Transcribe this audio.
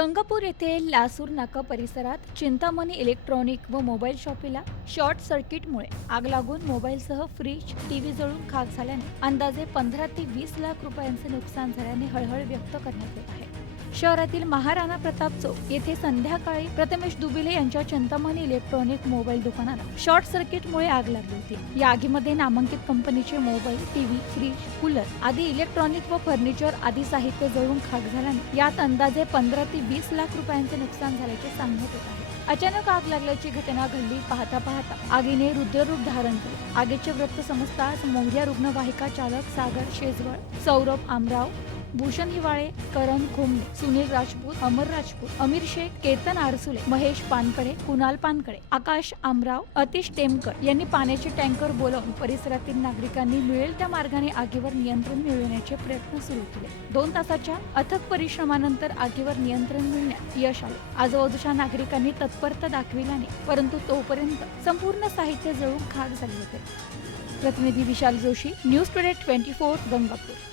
गंगापूर येथे लासूर नाका परिसरात चिंतामणी इलेक्ट्रॉनिक व मोबाईल शॉपीला शॉर्ट सर्किटमुळे आग लागून मोबाईलसह फ्रीज, टीव्ही जळून खाक झाल्याने अंदाजे 15 ते 20 लाख रुपयांचे नुकसान झाल्याने हळहळ व्यक्त करण्यात येत आहे। शहरातील महाराणा प्रताप चौक येथे संध्याकाळी प्रथमेश दुबिले यांच्या चिंतामणी इलेक्ट्रॉनिक मोबाईल दुकानाला शॉर्ट सर्किटमुळे आग लागली होती। या आगीमध्ये नामांकित कंपनीचे मोबाईल, टीव्ही, फ्रीज, कूलर आदी इलेक्ट्रॉनिक व फर्निचर आदी साहित्य जळून खाक झाल्याने यात अंदाजे 15 ते 20 लाख रुपयांचे नुकसान झाल्याचे सांगण्यात येत आहे। अचानक आग लागल्याची घटना घडली। पाहता आगीने रुद्ररूप धारण केले। आगीचे वृत्त समजताच मोंढ्या रुग्णवाहिका चालक सागर शेजवळ, सौरभ आमराव, भूषण हिवाळे, करण खोमणे, सुनील राजपूत, अमर राजपूत, अमीर शेख, केतन आरसुले, महेश पानकडे, कुणाल पानकडे, आकाश आमराव, अतिश टेमकर यांनी पाण्याचे टँकर बोलावून परिसरातील नागरिकांनी मिळेल त्या मार्गाने आगीवर नियंत्रण मिळवण्याचे प्रयत्न सुरू केले। 2 तासाच्या अथक परिश्रमानंतर आगीवर नियंत्रण मिळवण्यात यश आले। आजूबाजूच्या नागरिकांनी तत्परता दाखविल्याने परंतु तोपर्यंत संपूर्ण साहित्य जळून खाक झाले होते। प्रतिनिधी विशाल जोशी, न्यूज टुडे 24 गंगापूर।